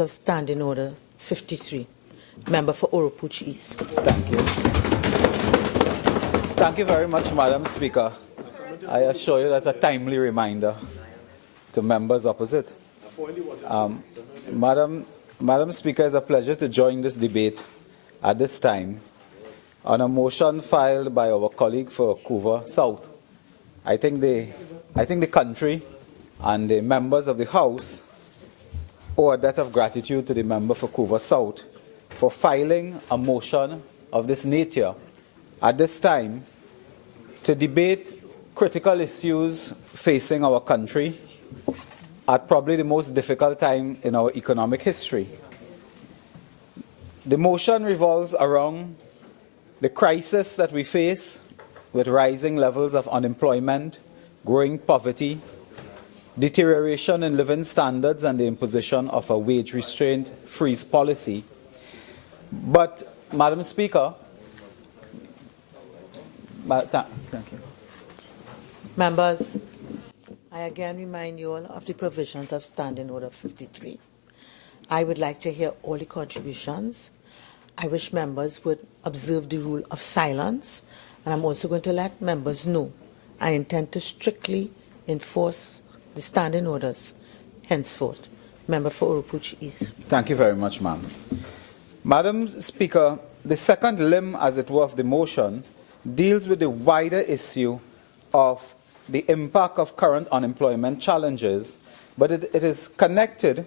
of Standing Order 53. Member for Oropouche East. Thank you. Thank you very much, Madam Speaker. I assure you that's a timely reminder to members opposite. Madam Speaker, it's a pleasure to join this debate at this time on a motion filed by our colleague for Couva South. I think the country and the members of the House owe a debt of gratitude to the member for Couva South for filing a motion of this nature at this time to debate critical issues facing our country at probably the most difficult time in our economic history. The motion revolves around the crisis that we face with rising levels of unemployment, growing poverty, deterioration in living standards, and the imposition of a wage restraint freeze policy. But, Madam Speaker, thank you. Members, I again remind you all of the provisions of Standing Order 53. I would like to hear all the contributions. I wish members would observe the rule of silence, and I'm also going to let members know I intend to strictly enforce the standing orders henceforth. Member for Oropouche East. Thank you very much, ma'am. Madam Speaker, the second limb, as it were, of the motion deals with the wider issue of the impact of current unemployment challenges, but it is connected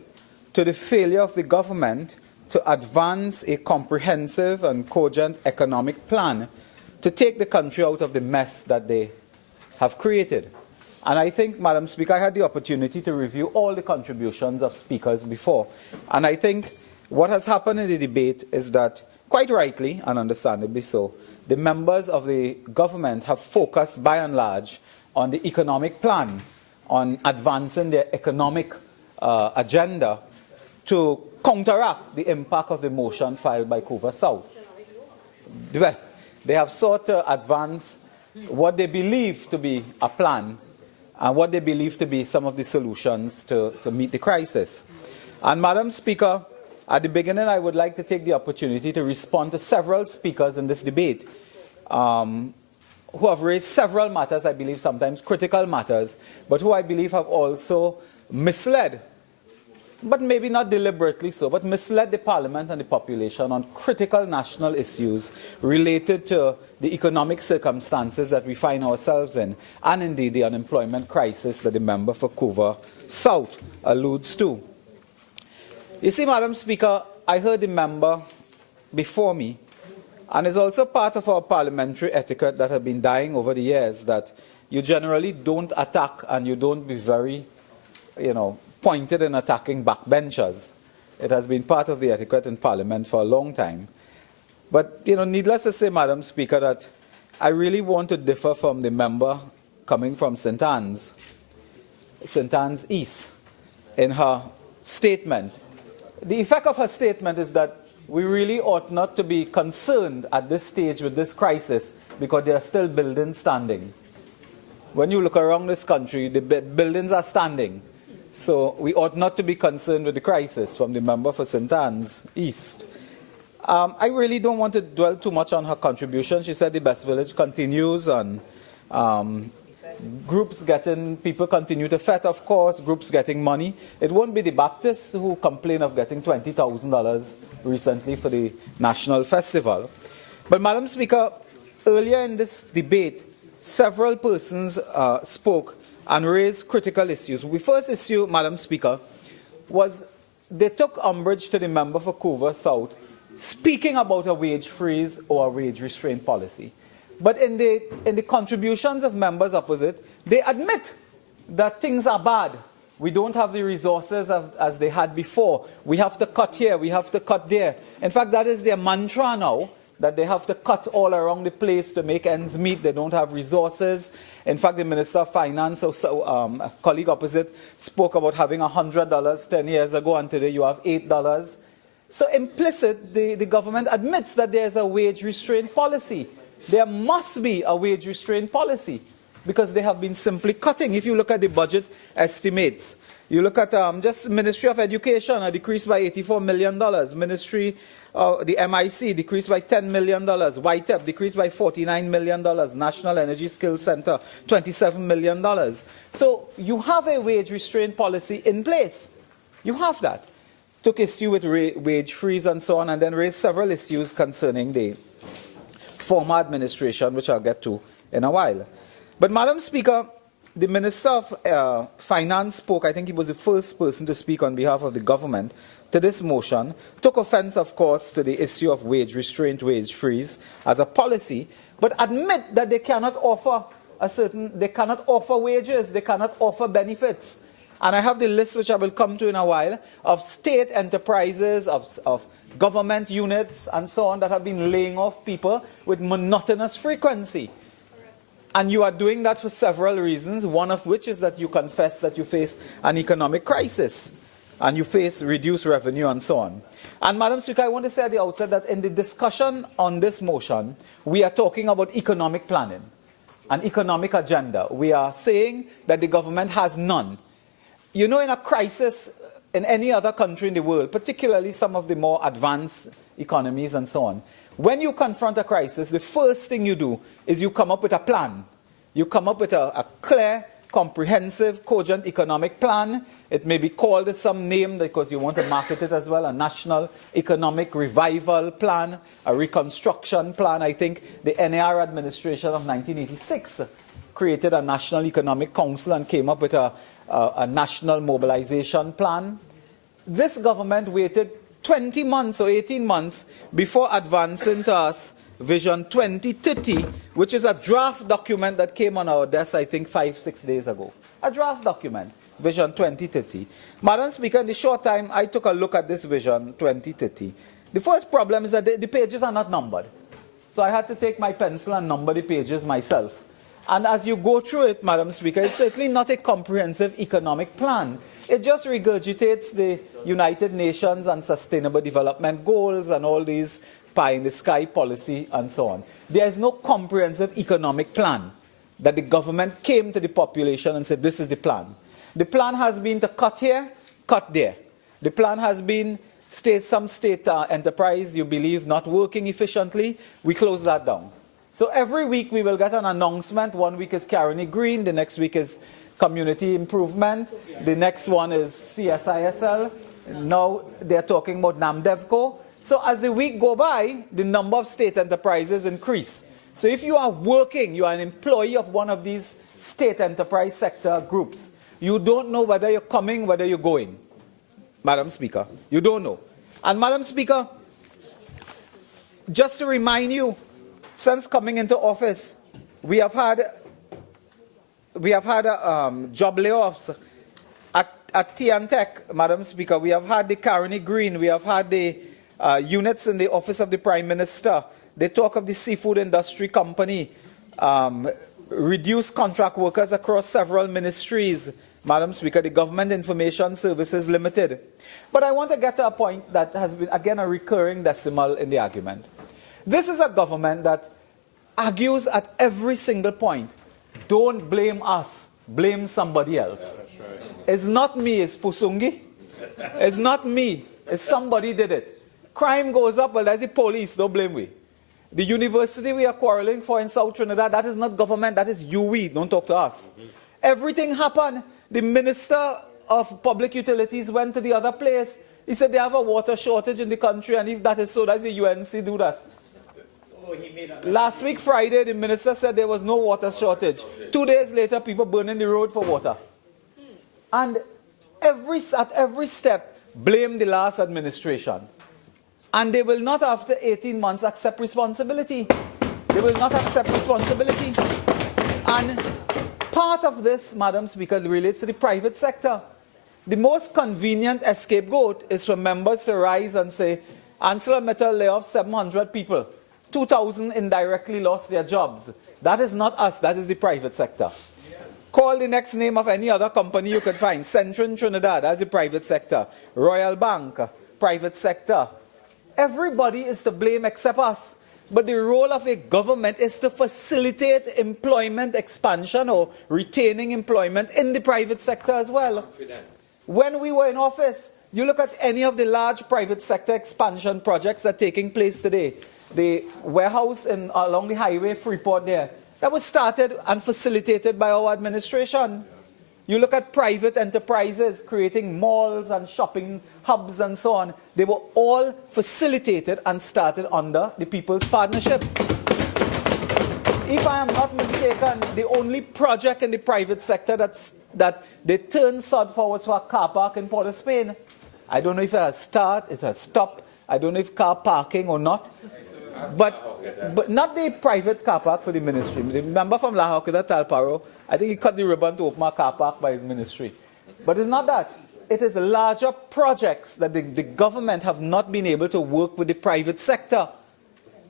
to the failure of the government to advance a comprehensive and cogent economic plan to take the country out of the mess that they have created. And I think, Madam Speaker, I had the opportunity to review all the contributions of speakers before. And I think what has happened in the debate is that, quite rightly and understandably so, the members of the government have focused by and large on the economic plan, on advancing their economic agenda to counteract the impact of the motion filed by Couva South. Well, they have sought to advance what they believe to be a plan and what they believe to be some of the solutions to meet the crisis. And, Madam Speaker, at the beginning, I would like to take the opportunity to respond to several speakers in this debate who have raised several matters, I believe sometimes critical matters, but who I believe have also misled, but maybe not deliberately so, but misled the Parliament and the population on critical national issues related to the economic circumstances that we find ourselves in, and indeed the unemployment crisis that the member for Couva South alludes to. You see, Madam Speaker, I heard the member before me, and it's also part of our parliamentary etiquette that has been dying over the years, that you generally don't attack and you don't be very, pointed in attacking backbenchers. It has been part of the etiquette in Parliament for a long time. But, needless to say, Madam Speaker, that I really want to differ from the member coming from St. Anne's East, in her statement. The effect of her statement is that we really ought not to be concerned at this stage with this crisis because there are still buildings standing. When you look around this country, the buildings are standing. So we ought not to be concerned with the crisis, from the member for St. Anne's East. I really don't want to dwell too much on her contribution. She said the Best Village continues, and people continue to fet, of course, groups getting money. It won't be the Baptists who complain of getting $20,000 recently for the National Festival. But, Madam Speaker, earlier in this debate, several persons spoke and raised critical issues. The first issue, Madam Speaker, was they took umbrage to the member for Couva South speaking about a wage freeze or a wage restraint policy. But in the contributions of members opposite, they admit that things are bad. We don't have the resources as they had before. We have to cut here, we have to cut there. In fact, that is their mantra now, that they have to cut all around the place to make ends meet. They don't have resources. In fact, the Minister of Finance, a colleague opposite, spoke about having $100 10 years ago, and today you have $8. So implicit, the government admits that there's a wage restraint policy. There must be a wage restraint policy. because they have been simply cutting. If you look at the budget estimates, you look at just Ministry of Education, a decrease by $84 million. Ministry, the MIC decreased by $10 million. YTEP decreased by $49 million. National Energy Skills Center, $27 million. So you have a wage restraint policy in place. You have that. Took issue with wage freeze and so on, and then raised several issues concerning the former administration, which I'll get to in a while. But, Madam Speaker, the Minister of Finance spoke, I think he was the first person to speak on behalf of the government to this motion, took offense, of course, to the issue of wage restraint, wage freeze as a policy, but admit that they cannot offer they cannot offer wages, they cannot offer benefits. And I have the list, which I will come to in a while, of state enterprises, of government units, and so on, that have been laying off people with monotonous frequency. And you are doing that for several reasons, one of which is that you confess that you face an economic crisis, and you face reduced revenue, and so on. And, Madam Speaker, I want to say at the outset that in the discussion on this motion, we are talking about economic planning, an economic agenda. We are saying that the government has none. You know, in a crisis in any other country in the world, particularly some of the more advanced economies and so on, when you confront a crisis, the first thing you do is you come up with a plan. You come up with a clear, comprehensive, cogent economic plan. It may be called some name because you want to market it as well, a national economic revival plan, a reconstruction plan. I think the NAR administration of 1986 created a National Economic Council and came up with a national mobilization plan. This government waited 20 months or 18 months before advancing to us Vision 2030, which is a draft document that came on our desk, I think, 5-6 days ago. A draft document, Vision 2030. Madam Speaker, in the short time I took a look at this Vision 2030, the first problem is that the pages are not numbered. So I had to take my pencil and number the pages myself. And as you go through it, Madam Speaker, it's certainly not a comprehensive economic plan. It just regurgitates the United Nations and Sustainable Development Goals and all these pie-in-the-sky policy and so on. There is no comprehensive economic plan that the government came to the population and said, this is the plan. The plan has been to cut here, cut there. The plan has been some state enterprise you believe not working efficiently, we close that down. So every week we will get an announcement. 1 week is Caroni Green, the next week is community improvement, the next one is CSISL. Now they're talking about NAMDEVCO. So as the week go by, the number of state enterprises increase. So if you are working, you are an employee of one of these state enterprise sector groups, you don't know whether you're coming, whether you're going. Madam Speaker, you don't know. And Madam Speaker, just to remind you, since coming into office, we have had job layoffs at Tech, Madam Speaker. We have had the Caroni Green. We have had the units in the Office of the Prime Minister. They talk of the seafood industry company, reduced contract workers across several ministries, Madam Speaker, the Government Information Services Limited. But I want to get to a point that has been, again, a recurring decimal in the argument. This is a government that argues at every single point, don't blame us, blame somebody else. Yeah, right. It's not me, it's Pusungi. It's not me, it's somebody did it. Crime goes up, well, that's the police, don't blame we. The university we are quarreling for in South Trinidad, that is not government, that is we, don't talk to us. Everything happened. The Minister of Public Utilities went to the other place. He said they have a water shortage in the country, and if that is so, does the UNC do that? Last week, Friday, the minister said there was no water shortage. 2 days later, people burning the road for water. And at every step, blame the last administration. And they will not, after 18 months, accept responsibility. They will not accept responsibility. And part of this, Madam Speaker, relates to the private sector. The most convenient scapegoat is for members to rise and say, ArcelorMittal lay off 700 people. 2,000 indirectly lost their jobs. That is not us, that is the private sector. Yeah. Call the next name of any other company you could find. Central Trinidad, that's the private sector. Royal Bank, private sector. Everybody is to blame except us. But the role of a government is to facilitate employment expansion or retaining employment in the private sector as well. When we were in office, you look at any of the large private sector expansion projects that are taking place today. The warehouse along the highway Freeport there, that was started and facilitated by our administration. You look at private enterprises creating malls and shopping hubs and so on. They were all facilitated and started under the People's Partnership. If I am not mistaken, the only project in the private sector that they turned sod for was for a car park in Port of Spain. I don't know if it has started, it has stopped. I don't know if car parking or not. But not the private car park for the ministry. The member from La Hawkeda Talparo, I think he cut the ribbon to open a car park by his ministry. But it's not that. It is larger projects that the government have not been able to work with the private sector.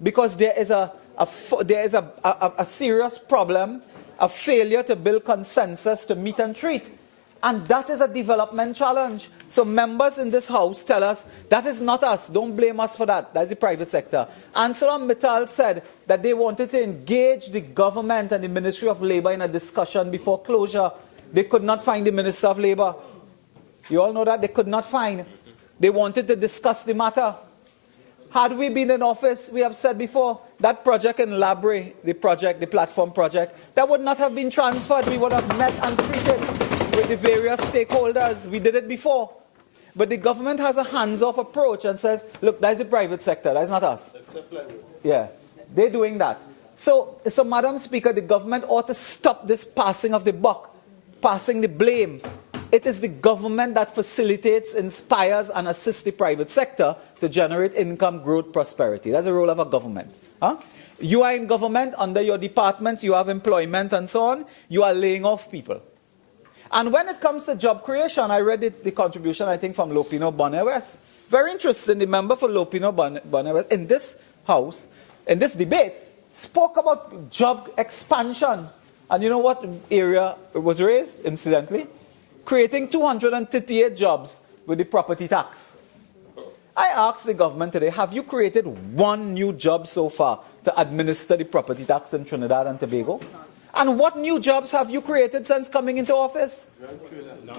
Because there is a serious problem, a failure to build consensus to meet and treat. And that is a development challenge. So members in this house tell us, that is not us, don't blame us for that, that's the private sector. ArcelorMittal said that they wanted to engage the government and the Ministry of Labour in a discussion before closure. They could not find the Minister of Labour. You all know that? They could not find. They wanted to discuss the matter. Had we been in office, we have said before, that project in Labre, the platform project, that would not have been transferred. We would have met and treated with the various stakeholders. We did it before. But the government has a hands-off approach and says, look, that's the private sector, that's not us. Yeah, they're doing that. So, Madam Speaker, the government ought to stop this passing of the buck, passing the blame. It is the government that facilitates, inspires, and assists the private sector to generate income, growth, prosperity. That's the role of a government. Huh? You are in government, under your departments, you have employment and so on. You are laying off people. And when it comes to job creation, I read the contribution, I think, from Lopino Bonner West. Very interesting. The member for Lopino Bonner West in this house, in this debate, spoke about job expansion. And you know what area was raised, incidentally? Creating 238 jobs with the property tax. I asked the government today, have you created one new job so far to administer the property tax in Trinidad and Tobago? And what new jobs have you created since coming into office?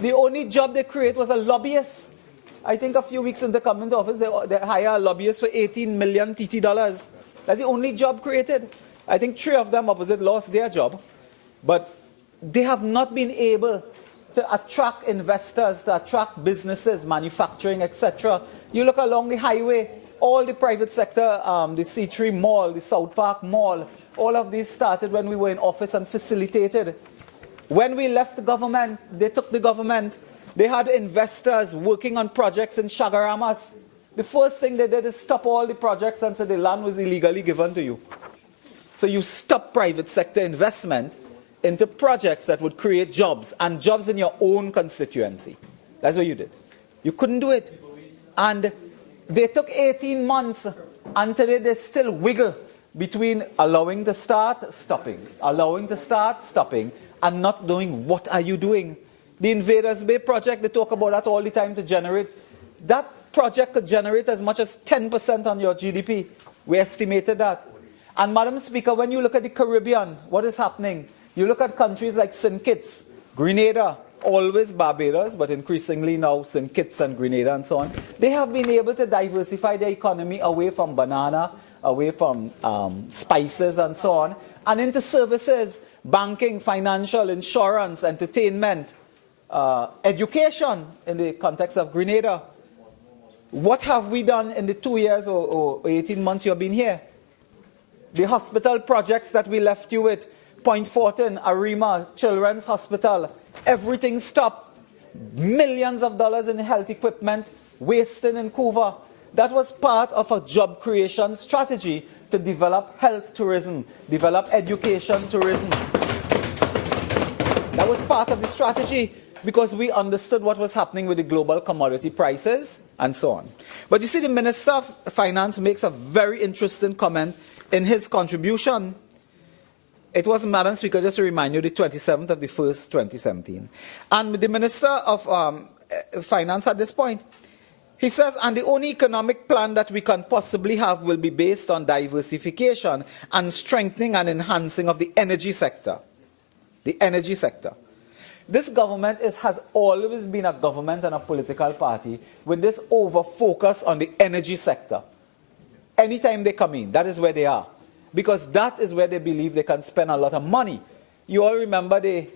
The only job they create was a lobbyist. I think a few weeks into coming into office, they hire a lobbyist for $18 million TT dollars. That's the only job created. I think 3 of them opposite lost their job. But they have not been able to attract investors, to attract businesses, manufacturing, etc. You look along the highway, all the private sector, the C3 Mall, the South Park Mall, all of these started when we were in office and facilitated. When we left the government, they took the government. They had investors working on projects in Chagaramas. The first thing they did is stop all the projects and say the land was illegally given to you. So you stop private sector investment into projects that would create jobs, and jobs in your own constituency. That's what you did. You couldn't do it. And they took 18 months, and today they still wiggle between allowing to start, stopping, allowing to start, stopping, and not knowing what are you doing. The Invaders Bay project, they talk about that all the time to generate. That project could generate as much as 10% on your GDP. We estimated that. And Madam Speaker, when you look at the Caribbean, what is happening? You look at countries like St. Kitts, Grenada, always Barbados, but increasingly now St. Kitts and Grenada and so on. They have been able to diversify their economy away from banana, away from spices and so on, and into services, banking, financial, insurance, entertainment, education in the context of Grenada. What have we done in the 2 years or 18 months you've been here? The hospital projects that we left you with, Point Fortin, Arima, Children's Hospital, everything stopped. Millions of dollars in health equipment wasted in Cuba. That was part of a job creation strategy to develop health tourism, develop education tourism. That was part of the strategy because we understood what was happening with the global commodity prices and so on. But you see, the Minister of Finance makes a very interesting comment in his contribution. It was, Madam Speaker, just to remind you, the 27th of the 1st, 2017. And the Minister of Finance at this point, He says, and the only economic plan that we can possibly have will be based on diversification and strengthening and enhancing of the energy sector. The energy sector. This government has always been a government and a political party with this over-focus on the energy sector. Anytime they come in, that is where they are. Because that is where they believe they can spend a lot of money. You all remember the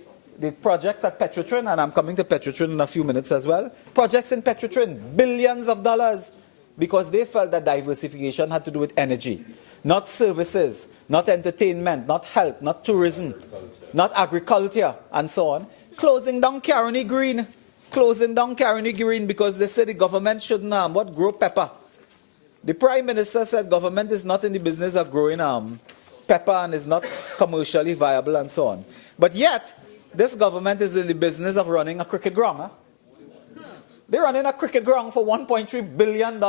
projects at Petrotrin, and I'm coming to Petrotrin in a few minutes as well. Projects in Petrotrin, billions of dollars, because they felt that diversification had to do with energy, not services, not entertainment, not health, not tourism, not agriculture, and so on. Closing down Caroni Green, because they said the government shouldn't grow pepper. The Prime Minister said government is not in the business of growing pepper and is not commercially viable and so on. But yet, this government is in the business of running a cricket ground. Huh? They're running a cricket ground for $1.3 billion,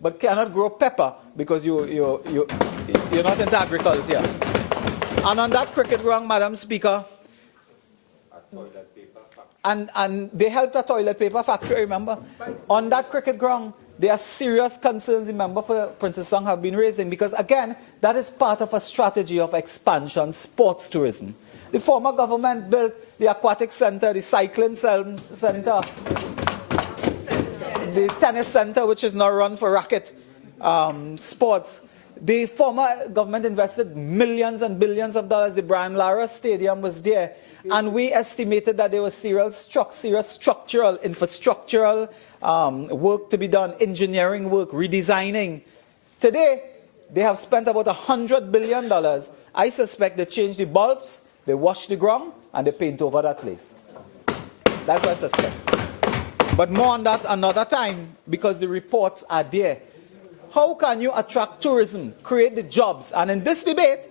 but cannot grow pepper because you're not into agriculture. And on that cricket ground, Madam Speaker, and they helped a toilet paper factory, remember? On that cricket ground, there are serious concerns the member for Princess Song have been raising because, again, that is part of a strategy of expansion, sports tourism. The former government built the aquatic center, the cycling center, the tennis center, which is now run for racket sports. The former government invested millions and billions of dollars. The Brian Lara Stadium was there. And we estimated that there was serious structural, infrastructural work to be done, engineering work, redesigning. Today, they have spent about $100 billion. I suspect they changed the bulbs, they wash the ground, and they paint over that place. That's what I suspect. But more on that another time, because the reports are there. How can you attract tourism, create the jobs? And in this debate,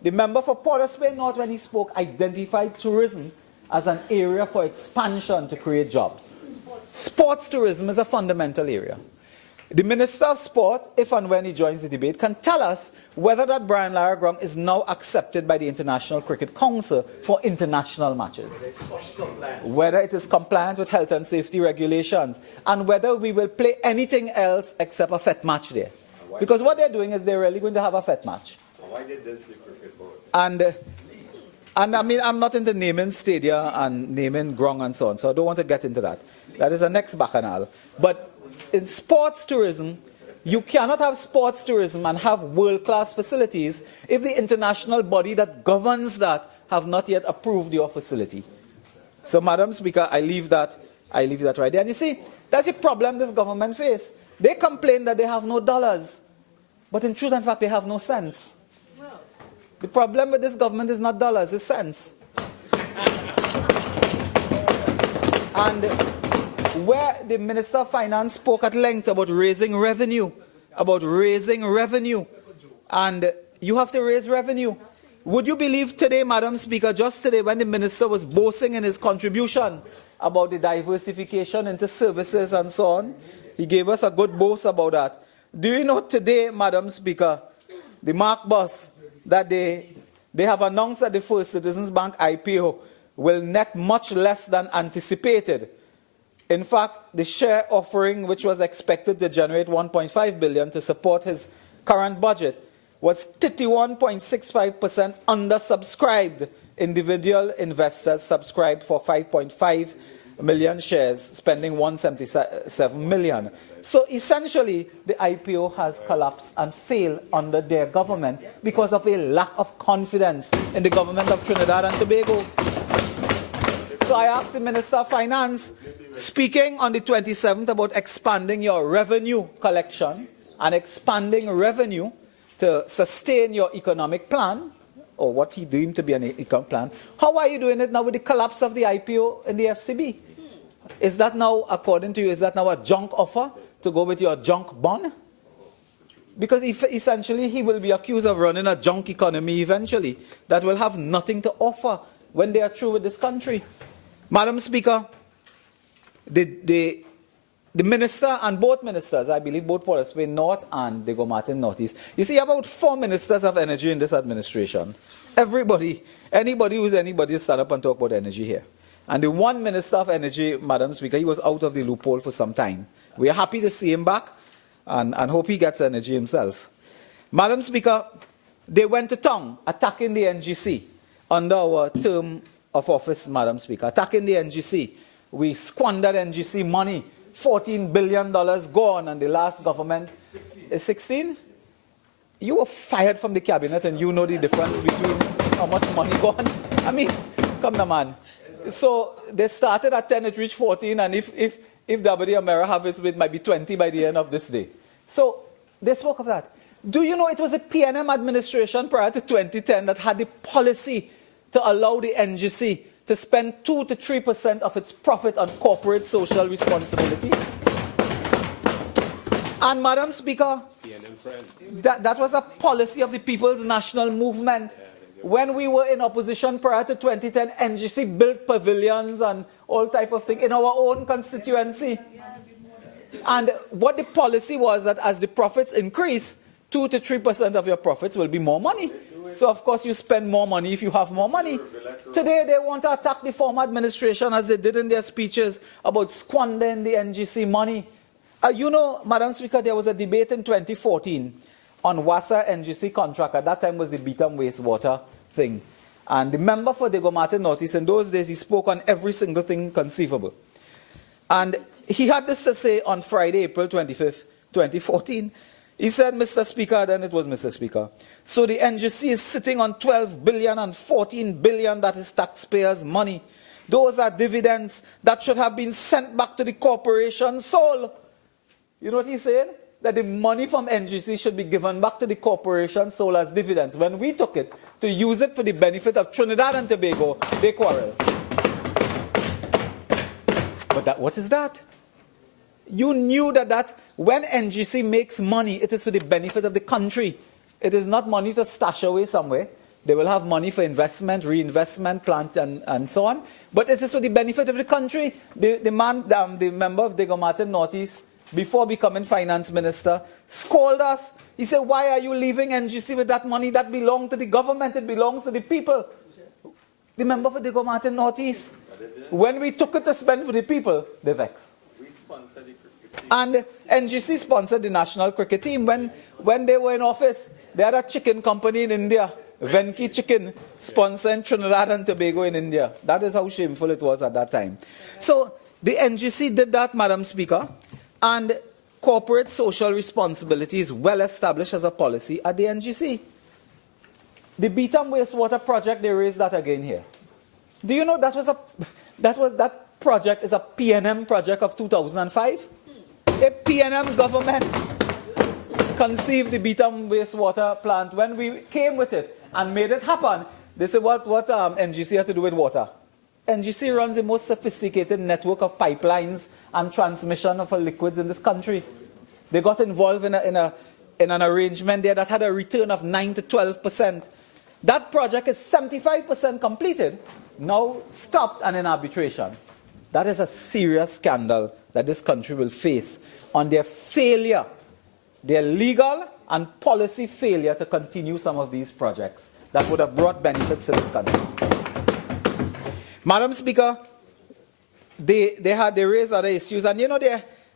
the member for Port of Spain North, when he spoke, identified tourism as an area for expansion to create jobs. Sports tourism is a fundamental area. The Minister of Sport, if and when he joins the debate, can tell us whether that Brian Lara ground is now accepted by the International Cricket Council for international matches. Whether it is compliant with health and safety regulations, and whether we will play anything else except a FET match there. Because what they're doing is they're really going to have a FET match. Why did this the cricket board? And I mean, I'm not into naming stadia and naming ground and so on, so I don't want to get into that. That is the next bacchanal. But in sports tourism, you cannot have sports tourism and have world-class facilities if the international body that governs that have not yet approved your facility. So, Madam Speaker, I leave that right there. And you see, that's the problem this government faces. They complain that they have no dollars, but in truth and fact, they have no sense. The problem with this government is not dollars, it's sense. And where the Minister of Finance spoke at length about raising revenue, and you have to raise revenue. Would you believe today, Madam Speaker, just today when the Minister was boasting in his contribution about the diversification into services and so on, he gave us a good boast about that. Do you know today, Madam Speaker, the Mark Boss, that they have announced that the First Citizens Bank IPO will net much less than anticipated. In fact, the share offering, which was expected to generate $1.5 billion to support his current budget, was 31.65% undersubscribed. Individual investors subscribed for 5.5 million shares, spending $177 million. So essentially, the IPO has collapsed and failed under their government because of a lack of confidence in the government of Trinidad and Tobago. So I asked the Minister of Finance, speaking on the 27th about expanding your revenue collection and expanding revenue to sustain your economic plan, or what he deemed to be an economic plan, how are you doing it now with the collapse of the IPO in the FCB? Is that now, according to you, is that now a junk offer to go with your junk bond? Because essentially he will be accused of running a junk economy eventually that will have nothing to offer when they are through with this country. Madam Speaker, the minister and both ministers, I believe both Port of Spain North and Diego Martin Northeast, you see about 4 ministers of energy in this administration. Anybody who's anybody stand up and talk about energy here. And the one Minister of Energy, Madam Speaker, he was out of the loophole for some time. We are happy to see him back and hope he gets energy himself. Madam Speaker, they went to town attacking the NGC under our term of office, Madam Speaker, attacking the NGC. We squandered NGC money, $14 billion gone, and the last government is 16? You were fired from the cabinet and you know the difference between how much money gone. I mean, come on, man. So they started at 10, it reached 14, and if W. Amera have it, it might be 20 by the end of this day. So they spoke of that. Do you know it was a PNM administration prior to 2010 that had the policy to allow the NGC to spend 2 to 3% of its profit on corporate social responsibility? And Madam Speaker, that was a policy of the People's National Movement. When we were in opposition prior to 2010, NGC built pavilions and all type of thing in our own constituency. And what the policy was that as the profits increase, 2 to 3% of your profits will be more money. So of course you spend more money if you have more money. Today they want to attack the former administration as they did in their speeches about squandering the NGC money. You know, Madam Speaker, there was a debate in 2014 on WASA NGC contract. At that time was the Beetham wastewater thing. And the member for Diego Martin Northeast, in those days, he spoke on every single thing conceivable. And he had this to say on Friday, April 25th, 2014. He said, Mr. Speaker, then it was Mr. Speaker. So the NGC is sitting on 12 billion and 14 billion, that is taxpayers' money. Those are dividends that should have been sent back to the corporation soul. You know what he's saying? That the money from NGC should be given back to the corporation sold as dividends. When we took it to use it for the benefit of Trinidad and Tobago, they quarreled. But what is that? You knew that when NGC makes money, it is for the benefit of the country. It is not money to stash away somewhere. They will have money for investment, reinvestment, plant, and so on. But it is for the benefit of the country. The member of Diego Martin Northeast, before becoming finance minister, scolded us. He said, why are you leaving NGC with that money that belongs to the government? It belongs to the people. The member for Diego Martin Northeast. When we took it to spend for the people, they vexed. And NGC sponsored the national cricket team. When they were in office, they had a chicken company in India, Venki Chicken, sponsoring Trinidad and Tobago in India. That is how shameful it was at that time. So the NGC did that, Madam Speaker. And corporate social responsibility is well established as a policy at the NGC. The Beetham wastewater project, they raised that again here. Do you know that project is a PNM project of 2005? A PNM government conceived the Beetham wastewater plant. When we came with it and made it happen, they said, what NGC had to do with water? NGC runs the most sophisticated network of pipelines and transmission of liquids in this country. They got involved in an arrangement there that had a return of 9 to 12%. That project is 75% completed, now stopped and in arbitration. That is a serious scandal that this country will face on their failure, their legal and policy failure to continue some of these projects that would have brought benefits to this country. Madam Speaker, they raised other issues, and you know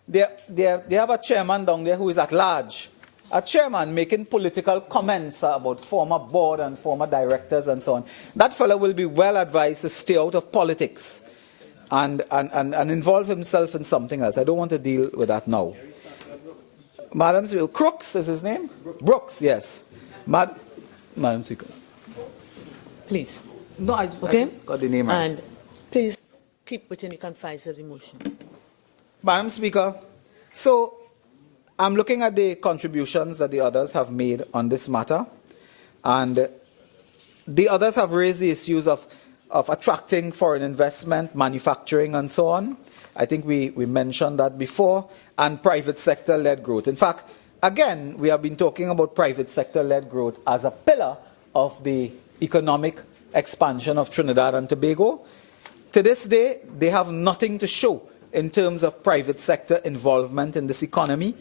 they have a chairman down there who is at large, a chairman making political comments about former board and former directors and so on. That fellow will be well advised to stay out of politics and involve himself in something else. I don't want to deal with that now. Madam Speaker, Crooks is his name? Brooks, yes. Madam Speaker. Please. No, I just got the name right. And please keep within the confines of the motion. Madam Speaker, so I'm looking at the contributions that the others have made on this matter, and the others have raised the issues of attracting foreign investment, manufacturing, and so on. I think we mentioned that before, and private sector-led growth. In fact, again, we have been talking about private sector-led growth as a pillar of the economic expansion of Trinidad and Tobago. To this day, they have nothing to show in terms of private sector involvement in this economy.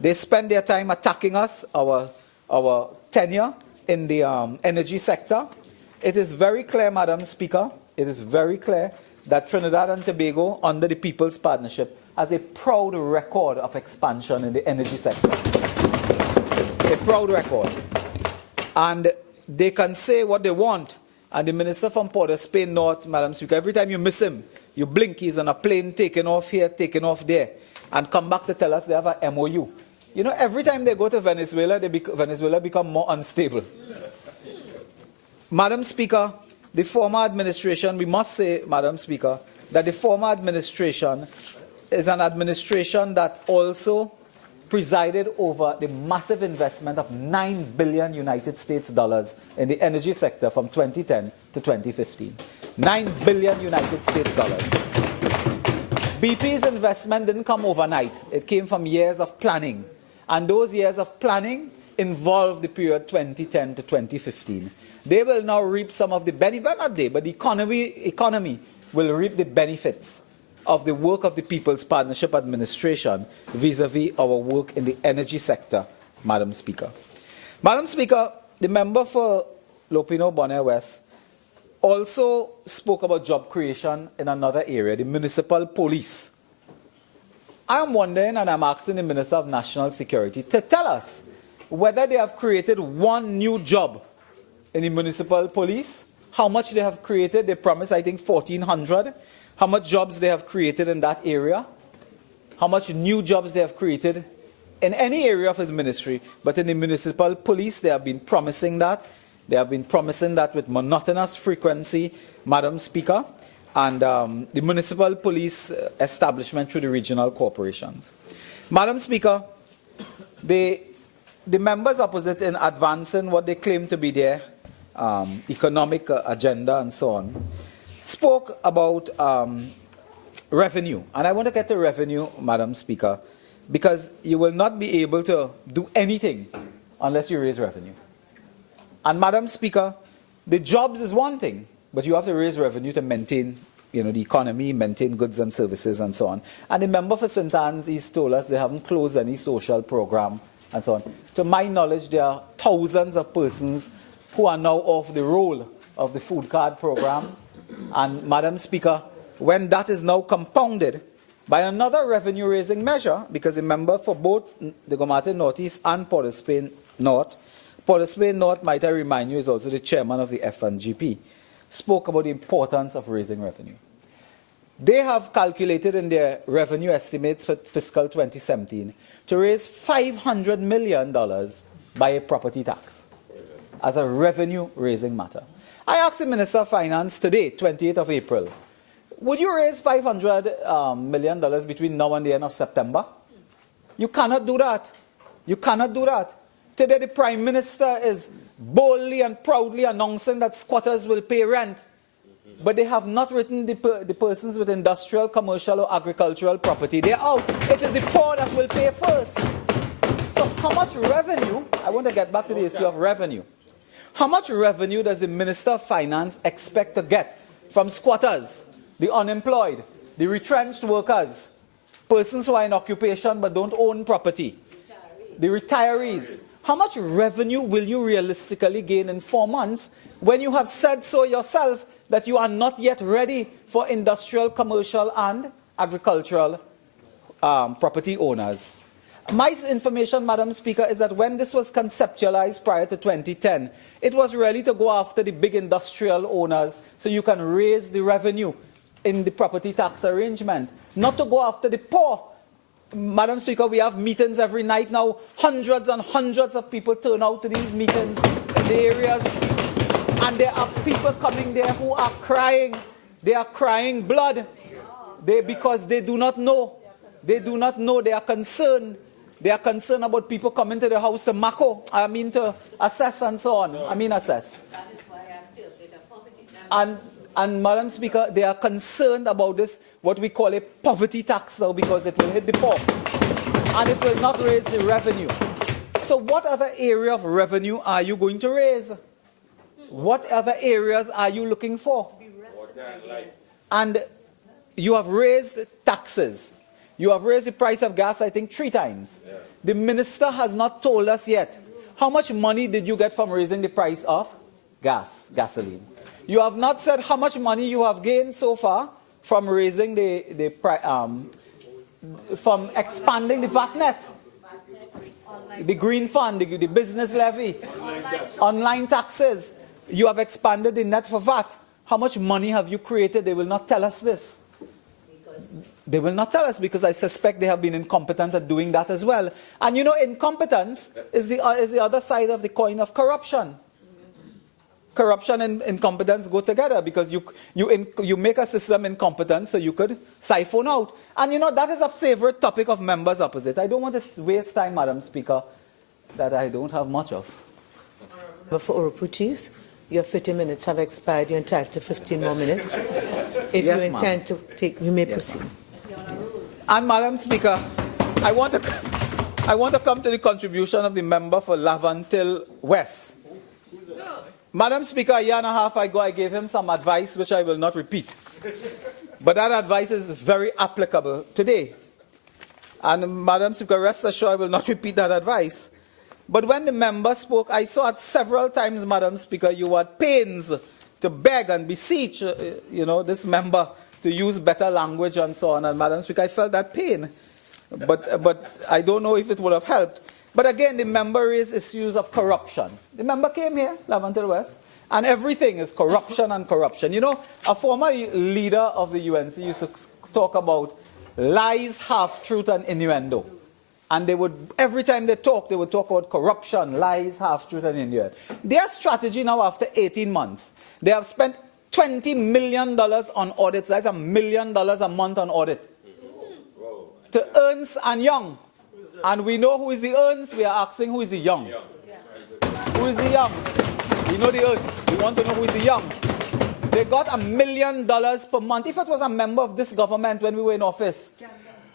They spend their time attacking us, our tenure in the energy sector. It is very clear, Madam Speaker, it is very clear that Trinidad and Tobago, under the People's Partnership, has a proud record of expansion in the energy sector. A proud record. And they can say what they want. And the minister from Port of Spain North, Madam Speaker, every time you miss him, you blink, he's on a plane taking off here, taking off there, and come back to tell us they have a MOU. You know, every time they go to Venezuela, Venezuela become more unstable. Madam Speaker, the former administration, we must say, Madam Speaker, that the former administration is an administration that also presided over the massive investment of $9 billion United States dollars in the energy sector from 2010 to 2015. $9 billion United States dollars. BP's investment didn't come overnight. It came from years of planning. And those years of planning involved the period 2010 to 2015. They will now reap some of the benefits, not they, but the economy will reap the benefits of the work of the People's Partnership Administration vis-à-vis our work in the energy sector, Madam Speaker. Madam Speaker, the member for Lopino Bonaire West also spoke about job creation in another area, the municipal police. I'm wondering, and I'm asking the Minister of National Security to tell us whether they have created one new job in the municipal police, how much they have created. They promised, I think, 1,400. How much jobs they have created in that area, how much new jobs they have created in any area of his ministry. But in the municipal police, they have been promising that. They have been promising that with monotonous frequency, Madam Speaker, and the municipal police establishment through the regional corporations. Madam Speaker, the members opposite in advancing what they claim to be their economic agenda and so on, spoke about revenue. And I want to get to revenue, Madam Speaker, because you will not be able to do anything unless you raise revenue. And Madam Speaker, the jobs is one thing, but you have to raise revenue to maintain, the economy, maintain goods and services and so on. And the member for St. Anne's East told us they haven't closed any social program and so on. To my knowledge, there are thousands of persons who are now off the roll of the food card program. And Madam Speaker, when that is now compounded by another revenue-raising measure, because the member for both the Gomate Northeast and Port of Spain North, might I remind you, is also the chairman of the FNGP, spoke about the importance of raising revenue. They have calculated in their revenue estimates for fiscal 2017 to raise $500 million by a property tax as a revenue-raising matter. I asked the Minister of Finance today, 28th of April, would you raise $500 million between now and the end of September? You cannot do that. You cannot do that. Today the Prime Minister is boldly and proudly announcing that squatters will pay rent, but they have not written the persons with industrial, commercial or agricultural property. They're out. It is the poor that will pay first. So how much revenue, I want to get back to the issue of revenue. How much revenue does the Minister of Finance expect to get from squatters, the unemployed, the retrenched workers, persons who are in occupation but don't own property, the retirees? How much revenue will you realistically gain in 4 months when you have said so yourself that you are not yet ready for industrial, commercial and agricultural property owners? My information, Madam Speaker, is that when this was conceptualized prior to 2010, it was really to go after the big industrial owners so you can raise the revenue in the property tax arrangement, not to go after the poor. Madam Speaker, we have meetings every night now. Hundreds and hundreds of people turn out to these meetings in the areas. And there are people coming there who are crying. They are crying blood. Because they do not know. They do not know. They are concerned. They are concerned about people coming to the house to to assess and so on. Assess. That is why I have to get a poverty. And Madam Speaker, they are concerned about this, what we call a poverty tax now, because it will hit the poor. And it will not raise the revenue. So what other area of revenue are you going to raise? What other areas are you looking for? And you have raised taxes. You have raised the price of gas, I think, 3 times. Yeah. The minister has not told us yet. How much money did you get from raising the price of gasoline? You have not said how much money you have gained so far from raising the from expanding the VAT net, the green fund, the business levy, online taxes. You have expanded the net for VAT. How much money have you created? They will not tell us this. They will not tell us because I suspect they have been incompetent at doing that as well. And you know, incompetence is the other side of the coin of corruption. Corruption and incompetence go together because you make a system incompetent so you could siphon out. And you know, that is a favorite topic of members opposite. I don't want to waste time, Madam Speaker, that I don't have much of. But for Oropouche, your 50 minutes have expired. You're entitled to 15 more minutes. If Yes, you intend to take, you may proceed. And Madam Speaker, I want to come to the contribution of the member for Laventille West. Madam Speaker, a year and a half ago, I gave him some advice which I will not repeat. But that advice is very applicable today. And Madam Speaker, rest assured I will not repeat that advice. But when the member spoke, I saw it several times, Madam Speaker, you had pains to beg and beseech, this member to use better language and so on. And Madam Speaker, I felt that pain. But I don't know if it would have helped. But again, the member raised issues of corruption. The member came here, Laventille West, and everything is corruption and corruption. You know, a former leader of the UNC used to talk about lies, half-truth, and innuendo. And they would, every time they would talk about corruption, lies, half-truth, and innuendo. Their strategy now, after 18 months, they have spent $20 million on audits. That's $1 million a month on audit. To Ernst and Young. And we know who is the Ernst, we are asking who is the Young. Who is the Young? We know the Ernst, we want to know who is the Young. They got $1 million per month. If it was a member of this government when we were in office,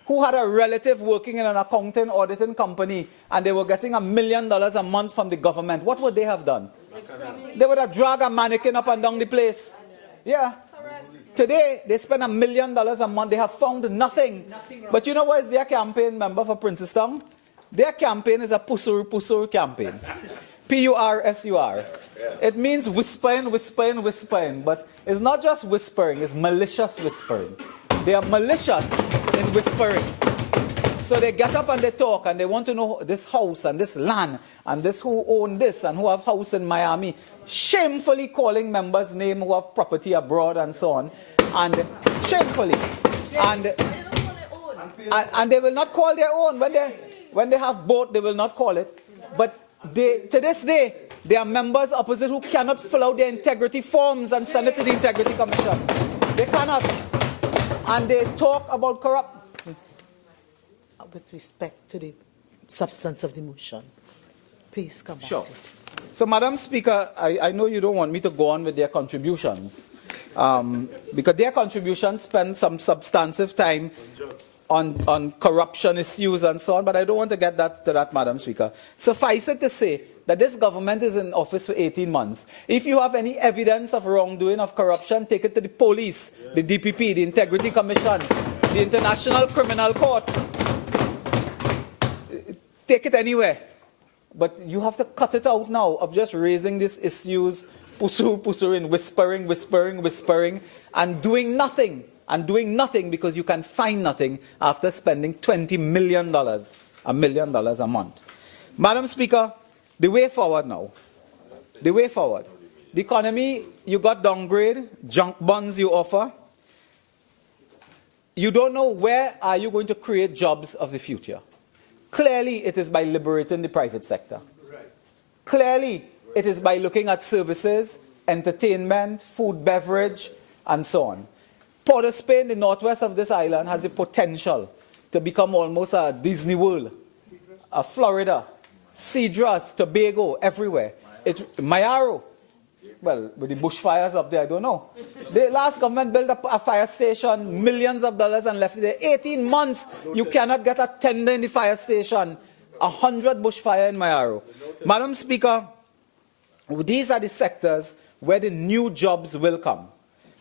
who had a relative working in an accounting auditing company, and they were getting $1 million a month from the government, what would they have done? They would have dragged a mannequin up and down the place. Yeah. Today, they spend $1 million a month. They have found nothing. But you know what is their campaign, member for Princestown? Their campaign is a pusur campaign. P-U-R-S-U-R. It means whispering, whispering, whispering. But it's not just whispering, it's malicious whispering. They are malicious in whispering. So they get up and they talk and they want to know this house and this land and this who own this and who have house in Miami. Shamefully calling members' name who have property abroad and so on. And shamefully. And they will not call their own. When they have both, they will not call it. But to this day, there are members opposite who cannot fill out their integrity forms and send it to the Integrity Commission. They cannot. And they talk about corruption. With respect to the substance of the motion, please come back Sure. to it. So, Madam Speaker, I know you don't want me to go on with their contributions, because their contributions spend some substantive time on corruption issues and so on, but I don't want to get to that, Madam Speaker. Suffice it to say that this government is in office for 18 months. If you have any evidence of wrongdoing, of corruption, take it to the police, the DPP, the Integrity Commission, the International Criminal Court. Take it anywhere. But you have to cut it out now of just raising these issues, whispering, whispering, and doing nothing. And doing nothing because you can find nothing after spending $20 million, $1 million a month. Madam Speaker, the way forward now. The way forward. The economy, you got downgrade, junk bonds you offer. You don't know where are you going to create jobs of the future. Clearly, it is by liberating the private sector. Right. Clearly, it is by looking at services, entertainment, food, beverage, and so on. Port of Spain, the northwest of this island, has the potential to become almost a Disney World, a Florida, Cedras, Tobago, everywhere. Mayaro. Well, with the bushfires up there, I don't know. The last government built a fire station, millions of dollars, and left it there. 18 months, you cannot get a tender in the fire station. 100 bushfire in Mayaro. Madam Speaker, these are the sectors where the new jobs will come.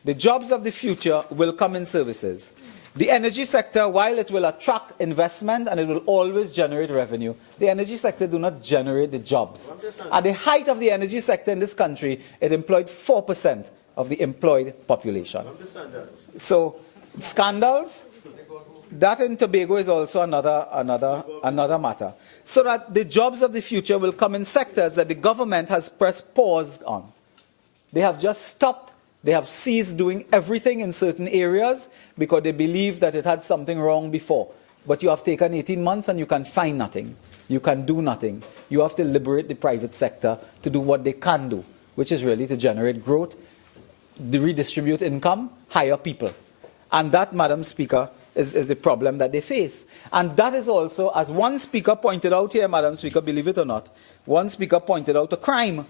The jobs of the future will come in services. The energy sector, while it will attract investment and it will always generate revenue, the energy sector do not generate the jobs. At the height of the energy sector in this country, it employed 4% of the employed population. So, scandals, that in Tobago is also another matter. So that the jobs of the future will come in sectors that the government has pressed pause on. They have just stopped. They have ceased doing everything in certain areas because they believe that it had something wrong before. But you have taken 18 months and you can find nothing. You can do nothing. You have to liberate the private sector to do what they can do, which is really to generate growth, to redistribute income, hire people. And that, Madam Speaker, is the problem that they face. And that is also, as one speaker pointed out here, Madam Speaker, believe it or not, one speaker pointed out a crime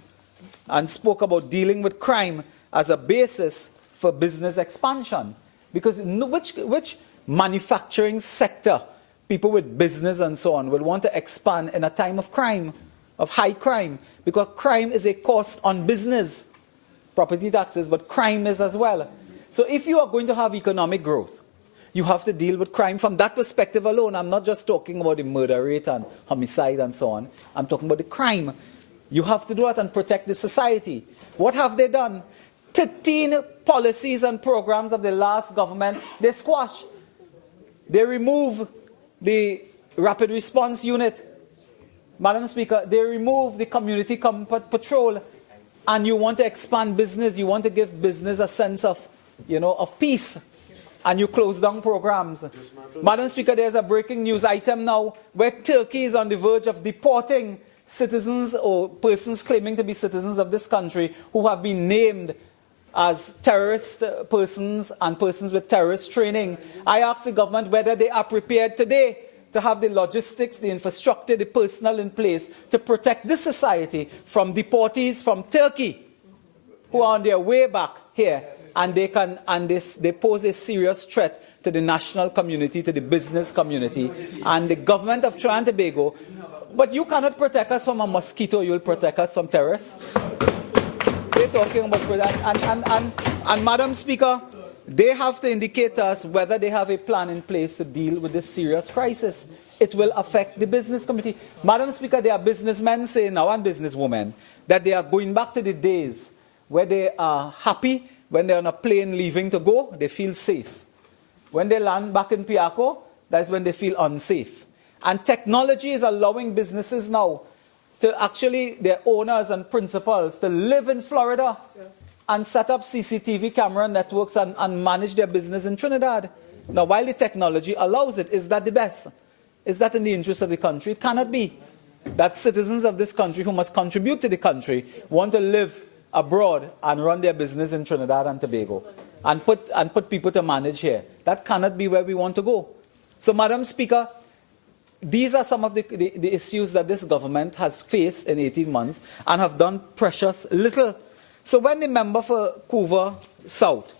and spoke about dealing with crime as a basis for business expansion. Because which manufacturing sector, people with business and so on, will want to expand in a time of crime, of high crime? Because crime is a cost on business, property taxes, but crime is as well. So if you are going to have economic growth, you have to deal with crime from that perspective alone. I'm not just talking about the murder rate and homicide and so on. I'm talking about the crime. You have to do that and protect the society. What have they done? 13 policies and programs of the last government, they squash. They remove the rapid response unit. Madam Speaker, they remove the community comfort patrol. And you want to expand business. You want to give business a sense of, of peace. And you close down programs. Madam Speaker, there's a breaking news item now where Turkey is on the verge of deporting citizens or persons claiming to be citizens of this country who have been named as terrorist persons and persons with terrorist training. I ask the government whether they are prepared today to have the logistics, the infrastructure, the personnel in place to protect this society from deportees from Turkey who are on their way back here. And they pose a serious threat to the national community, to the business community, and the government of Trinidad and Tobago. But you cannot protect us from a mosquito, you'll protect us from terrorists. They're talking about that. And Madam Speaker, they have to indicate to us whether they have a plan in place to deal with this serious crisis. It will affect the business community. Madam Speaker, there are businessmen saying now, and businesswomen, that they are going back to the days where they are happy. When they're on a plane leaving to go, they feel safe. When they land back in Piaco, that's when they feel unsafe. And technology is allowing businesses now to actually, their owners and principals, to live in Florida and set up CCTV camera networks and manage their business in Trinidad. Now, while the technology allows it, is that the best? Is that in the interest of the country? It cannot be. That citizens of this country who must contribute to the country want to live abroad and run their business in Trinidad and Tobago and put people to manage here. That cannot be where we want to go. So, Madam Speaker, these are some of the issues that this government has faced in 18 months and have done precious little. So when the member for Couva South,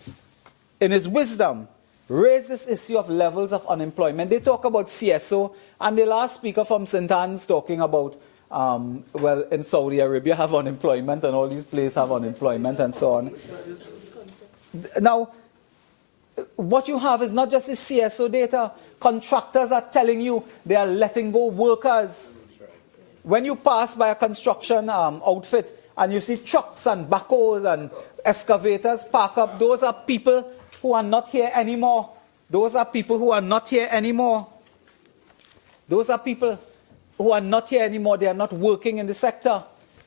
in his wisdom, raised this issue of levels of unemployment, they talk about CSO, and the last speaker from St. Anne's talking about well, in Saudi Arabia have unemployment and all these places have unemployment and so on. Now, what you have is not just the CSO data. Contractors are telling you they are letting go workers. When you pass by a construction outfit and you see trucks and backhoes and excavators park up, those are people who are not here anymore. Those are people who are not here anymore. Those are people who are not here anymore. They are not working in the sector.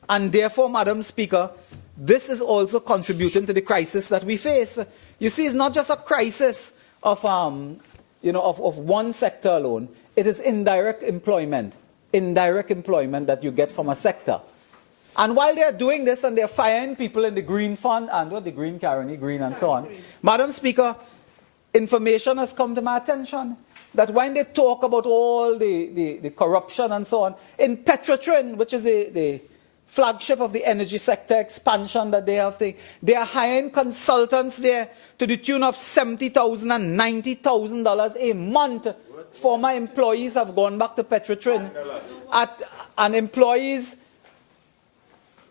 And therefore, Madam Speaker, this is also contributing to the crisis that we face. You see, it's not just a crisis of one sector alone. It is indirect employment that you get from a sector. And while they're doing this and they're firing people in the Green Fund and the Green Carony, Green and so on, Madam Speaker, information has come to my attention that when they talk about all the corruption and so on, in Petrotrin, which is the flagship of the energy sector expansion that they have, they are hiring consultants there to the tune of $70,000 and $90,000 a month. Former employees have gone back to Petrotrin. And employees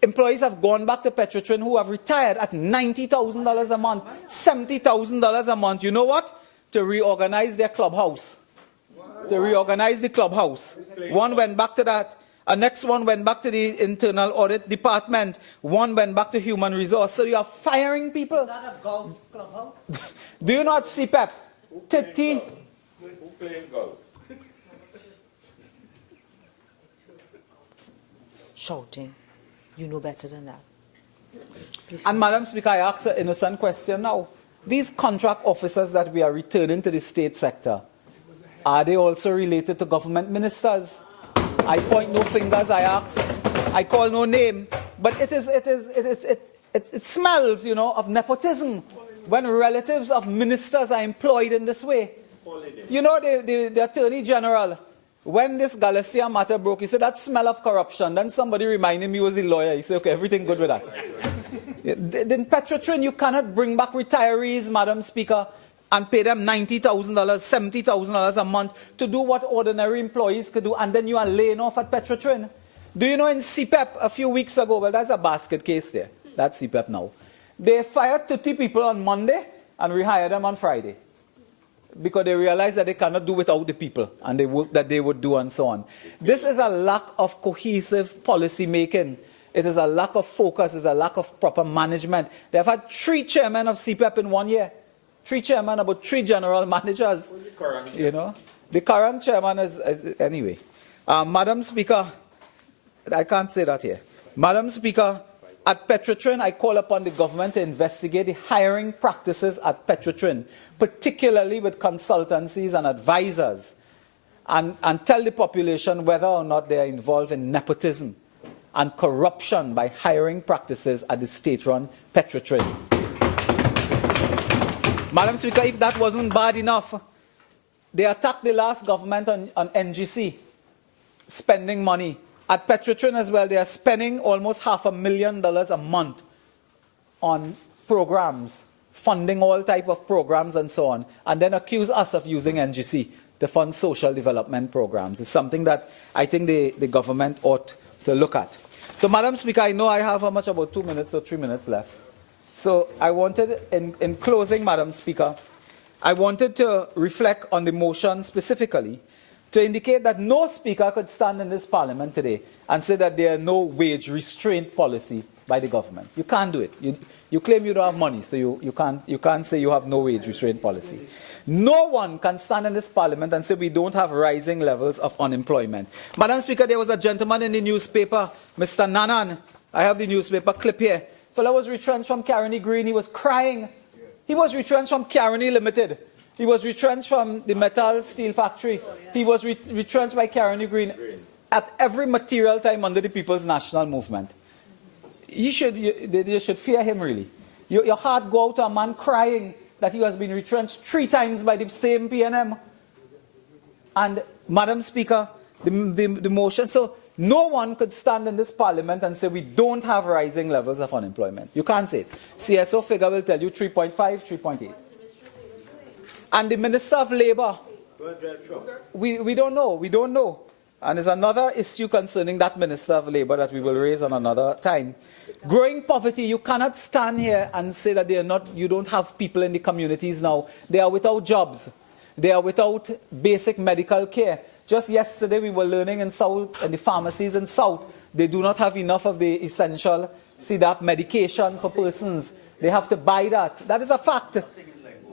have gone back to Petrotrin who have retired at $90,000 a month, $70,000 a month. You know what? To reorganize their clubhouse. To reorganize the clubhouse. One went back to that. The next one went back to the internal audit department. One went back to human resource. So you are firing people. Is that a golf clubhouse? Do you not see, Pep? 30 playing golf. Shouting. You know better than that. Please. And Madam Speaker, I ask an innocent question now. These contract officers that we are returning to the state sector, are they also related to government ministers? I point no fingers, I ask. I call no name. But it smells, you know, of nepotism when relatives of ministers are employed in this way. You know, the Attorney General, when this Galicia matter broke, he said that smell of corruption. Then somebody reminded me he was the lawyer. He said, okay, everything good with that. In Petrotrin, you cannot bring back retirees, Madam Speaker, and pay them $90,000, $70,000 a month to do what ordinary employees could do, and then you are laying off at Petrotrin. Do you know in CPEP a few weeks ago, well, that's a basket case there. That's CPEP now. They fired 30 people on Monday and rehired them on Friday because they realized that they cannot do without the people and the work that they would do and so on. This is a lack of cohesive policy making. It is a lack of focus. It is a lack of proper management. They have had 3 chairmen of CPEP in 1 year. 3 chairmen, about 3 general managers. You know, the current chairman is anyway. Madam Speaker, I can't say that here. Madam Speaker, at Petrotrin, I call upon the government to investigate the hiring practices at Petrotrin, particularly with consultancies and advisors, and tell the population whether or not they are involved in nepotism and corruption by hiring practices at the state-run Petrotrin. Madam Speaker, if that wasn't bad enough, they attacked the last government on NGC, spending money. At Petrotrin as well, they are spending almost $500,000 a month on programs, funding all type of programs and so on, and then accuse us of using NGC to fund social development programs. It's something that I think the government ought to look at. So, Madam Speaker, I know I have how much, about 2 minutes or 3 minutes left. So I wanted, in closing, Madam Speaker, I wanted to reflect on the motion specifically to indicate that no speaker could stand in this parliament today and say that there are no wage restraint policy by the government. You can't do it. You claim you don't have money, so you can't say you have no wage restraint policy. No one can stand in this parliament and say we don't have rising levels of unemployment. Madam Speaker, there was a gentleman in the newspaper, Mr. Nanan. I have the newspaper clip here. Fellow was retrenched from Caroni Green. He was crying. He was retrenched from Caroni Limited. He was retrenched from the metal steel factory. He was retrenched by Caroni Green at every material time under the People's National Movement. They should fear him, really. Your heart go out to a man crying that he has been retrenched 3 times by the same PNM. And, Madam Speaker, the motion, so no one could stand in this parliament and say we don't have rising levels of unemployment. You can't say it. CSO figure will tell you 3.5, 3.8. And the Minister of Labour, we don't know. We don't know. And there's another issue concerning that Minister of Labour that we will raise on another time. Growing poverty, you cannot stand here and say that you don't have people in the communities now. They are without jobs. They are without basic medical care. Just yesterday we were learning in the pharmacies in South, they do not have enough of the essential CDAP medication for persons. They have to buy that. That is a fact.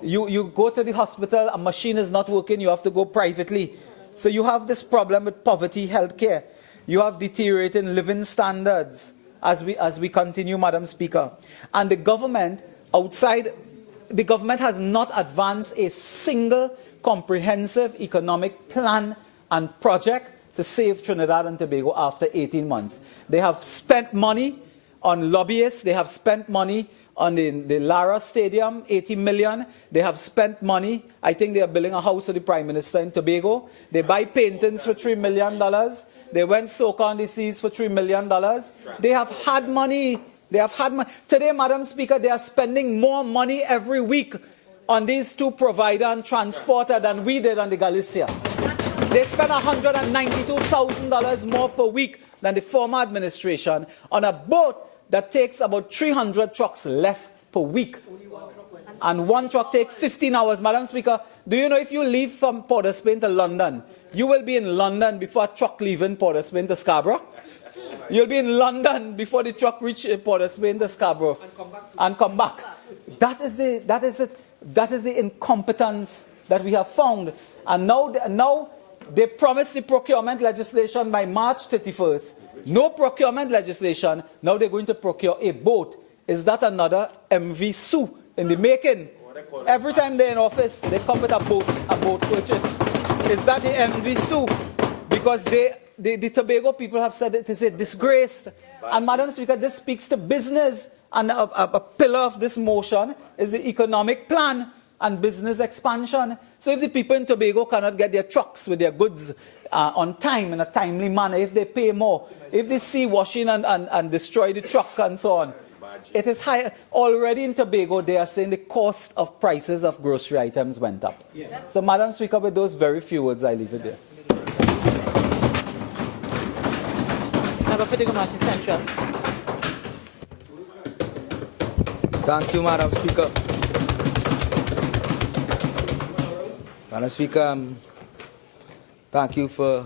You go to the hospital, a machine is not working, you have to go privately. So you have this problem with poverty healthcare. You have deteriorating living standards as we continue, Madam Speaker. And the government has not advanced a single comprehensive economic plan and project to save Trinidad and Tobago after 18 months. They have spent money on lobbyists, they have spent money on the Lara Stadium, 80 million. They have spent money. I think they are building a house for the Prime Minister in Tobago. They buy paintings for $3 million. They went soca on the seas for $3 million. They have had money. They have had money. Today, Madam Speaker, they are spending more money every week on these 2 provider and transporter than we did on the Galicia. They spend $192,000 more per week than the former administration on a boat that takes about 300 trucks less per week. And 1 truck takes 15 hours. Madam Speaker, do you know if you leave from Port of Spain to London, you will be in London before a truck leaving Port of Spain to Scarborough? You'll be in London before the truck reaches Port of Spain to Scarborough and come back. That is the incompetence that we have found. And now they promised the procurement legislation by March 31st. No procurement legislation. Now they're going to procure a boat. Is that another MV Sue in the making? Every time they're in office, they come with a boat purchase. Is that the MV Sue? Because the Tobago people have said it is a disgrace. And Madam Speaker, this speaks to business. And a pillar of this motion is the economic plan and business expansion. So if the people in Tobago cannot get their trucks with their goods on time, in a timely manner, if they pay more, if they see washing and destroy the truck and so on, it is high. Already in Tobago, they are saying the cost of prices of grocery items went up. Yeah. So Madam Speaker, with those very few words, I leave it there. Member for the Gomati Central. Thank you, Madam Speaker. Madam Speaker, thank you for